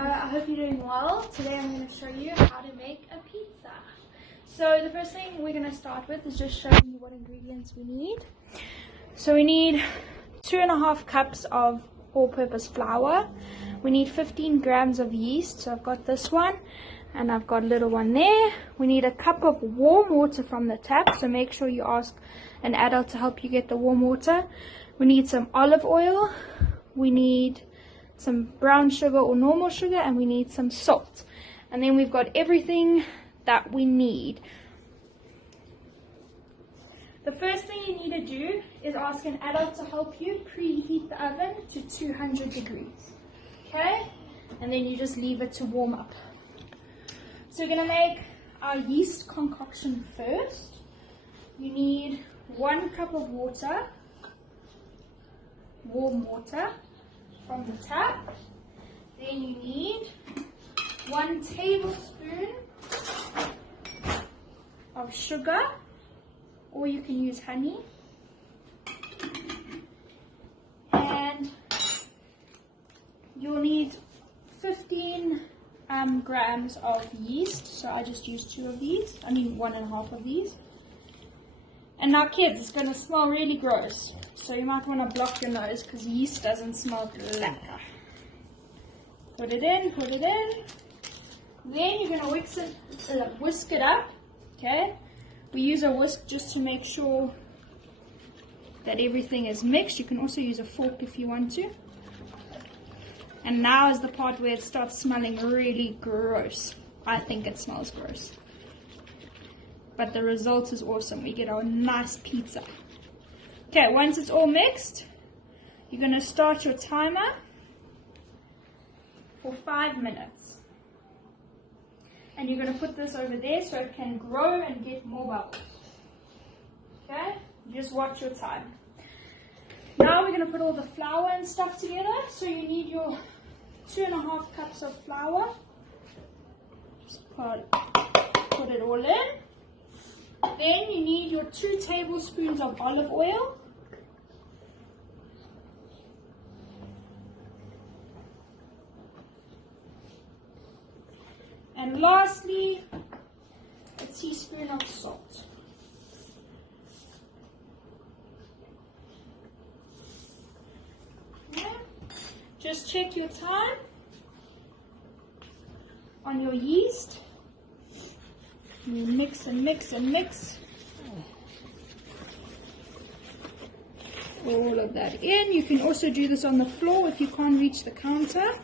I hope you're doing well. Today I'm going to show you how to make a pizza. So the first thing we're going to start with is just showing you what ingredients we need. So we need 2.5 cups of all-purpose flour. We need 15 grams of yeast. So I've got this one and I've got a little one there. We need a cup of warm water from the tap. So make sure you ask an adult to help you get the warm water. We need some olive oil. We need some brown sugar or normal sugar, and we need some salt. And then we've got everything that we need. The first thing you need to do is ask an adult to help you preheat the oven to 200 degrees. Okay? And then you just leave it to warm up. So we're going to make our yeast concoction first. You need 1 cup of water, warm water from the tap. Then you need 1 tablespoon of sugar, or you can use honey, and you'll need 15 grams of yeast. So I just used 2 of these, 1.5 of these. And now kids, it's going to smell really gross, so you might want to block your nose because yeast doesn't smell lekker. Put it in, put it in. Then you're going to whisk it up, okay? We use a whisk just to make sure that everything is mixed. You can also use a fork if you want to. And now is the part where it starts smelling really gross. I think it smells gross. But the result is awesome. We get our nice pizza. Okay, once it's all mixed, you're going to start your timer for 5 minutes. And you're going to put this over there so it can grow and get more bubbles. Okay, just watch your time. Now we're going to put all the flour and stuff together. So you need your 2.5 cups of flour. Just put it all in. Then you need your 2 tablespoons of olive oil. And lastly, a teaspoon of salt. Okay. Just check your time on your yeast. You mix and mix and mix all of that in. You can also do this on the floor if you can't reach the counter.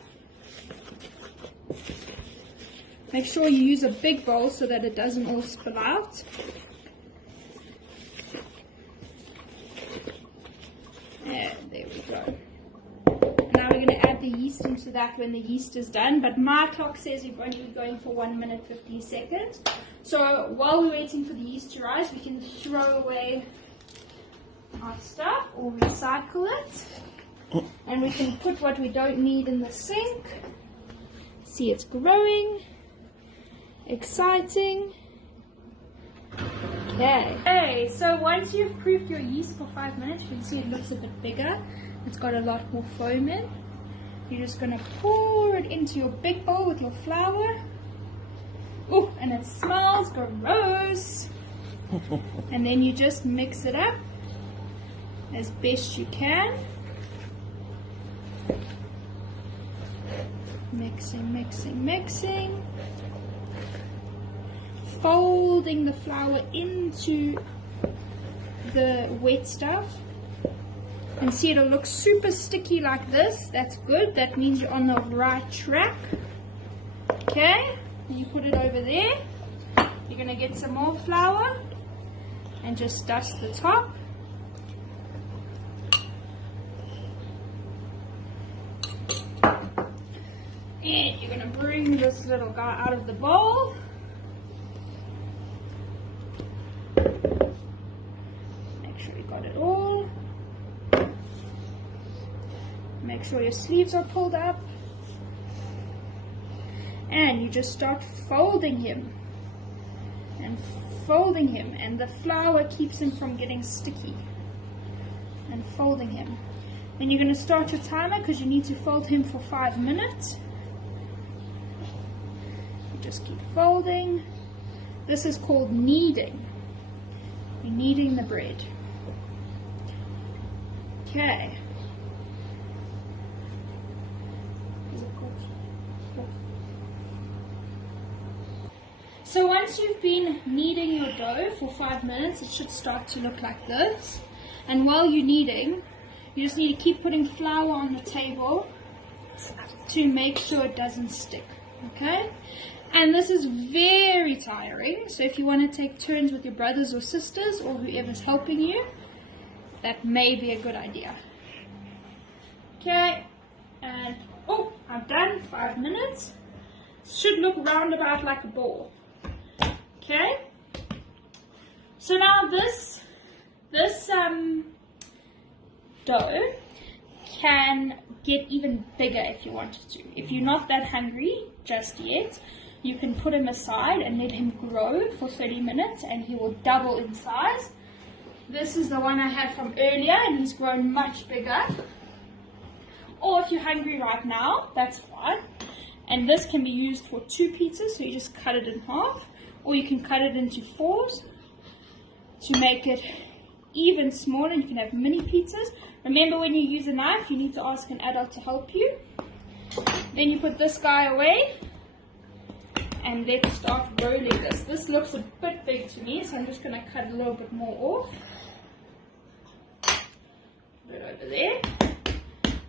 Make sure you use a big bowl so that it doesn't all spill out. And there we go. Now we're going to add the yeast into that when the yeast is done. But my clock says we're only going for 1 minute 50 seconds. So while we're waiting for the yeast to rise, we can throw away our stuff or recycle it. And we can put what we don't need in the sink. See, it's growing. Exciting. Okay, so once you've proofed your yeast for 5 minutes, you can see it looks a bit bigger. It's got a lot more foam in. You're just going to pour it into your big bowl with your flour. Oh, and it smells gross. And then you just mix it up as best you can. Mixing, mixing, mixing. Folding the flour into the wet stuff. And see, it'll look super sticky like this. That's good. That means you're on the right track. Okay, you put it over there. You're going to get some more flour and just dust the top. And you're going to bring this little guy out of the bowl. Make sure you got it all. Make sure your sleeves are pulled up. And you just start folding him. And folding him. And the flour keeps him from getting sticky. And folding him. Then you're going to start your timer because you need to fold him for 5 minutes. You just keep folding. This is called kneading. You're kneading the bread. Okay. So once you've been kneading your dough for 5 minutes, it should start to look like this. And while you're kneading, you just need to keep putting flour on the table to make sure it doesn't stick. Okay? And this is very tiring, so if you want to take turns with your brothers or sisters or whoever's helping you, that may be a good idea. Okay, and oh, I'm done. 5 minutes. Should look roundabout like a ball. Okay, so now this dough can get even bigger if you wanted to. If you're not that hungry just yet, you can put him aside and let him grow for 30 minutes and he will double in size. This is the one I had from earlier and he's grown much bigger. Or if you're hungry right now, that's fine. And this can be used for 2 pizzas, so you just cut it in half. Or you can cut it into 4s to make it even smaller. You can have mini pizzas. Remember, when you use a knife, you need to ask an adult to help you. Then you put this guy away. And let's start rolling this. This looks a bit big to me, so I'm just going to cut a little bit more off. Put it over there.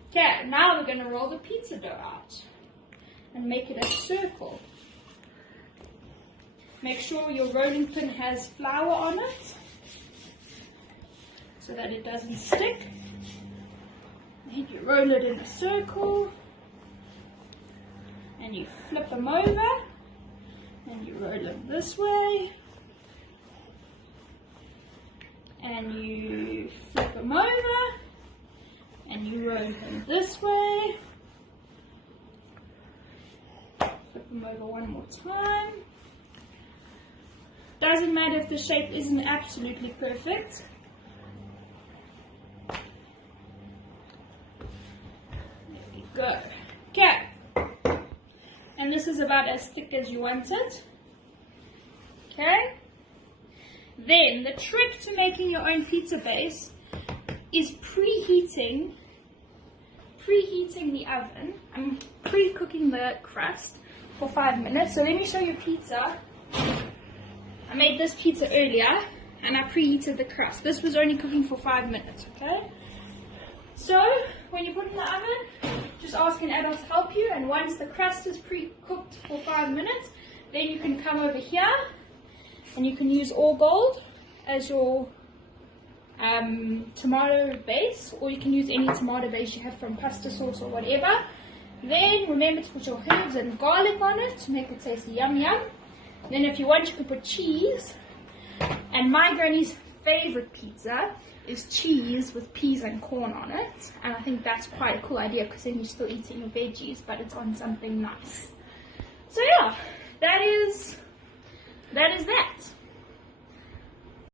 Okay, now we're going to roll the pizza dough out and make it a circle. Make sure your rolling pin has flour on it so that it doesn't stick. And you roll it in a circle and you flip them over and you roll them this way and you flip them over and you roll them this way. Flip them over one more time. Doesn't matter if the shape isn't absolutely perfect. There we go. Okay. And this is about as thick as you want it. Okay. Then the trick to making your own pizza base is preheating the oven. I'm pre-cooking the crust for 5 minutes. So let me show you pizza. I made this pizza earlier and I preheated the crust. This was only cooking for 5 minutes, okay? So when you put it in the oven, just ask an adult to help you, and once the crust is pre-cooked for 5 minutes, then you can come over here and you can use all gold as your tomato base, or you can use any tomato base you have from pasta sauce or whatever. Then remember to put your herbs and garlic on it to make it taste yum yum. Then if you want, you can put cheese. And my granny's favorite pizza is cheese with peas and corn on it. And I think that's quite a cool idea because then you're still eating your veggies, but it's on something nice. So yeah, that is that.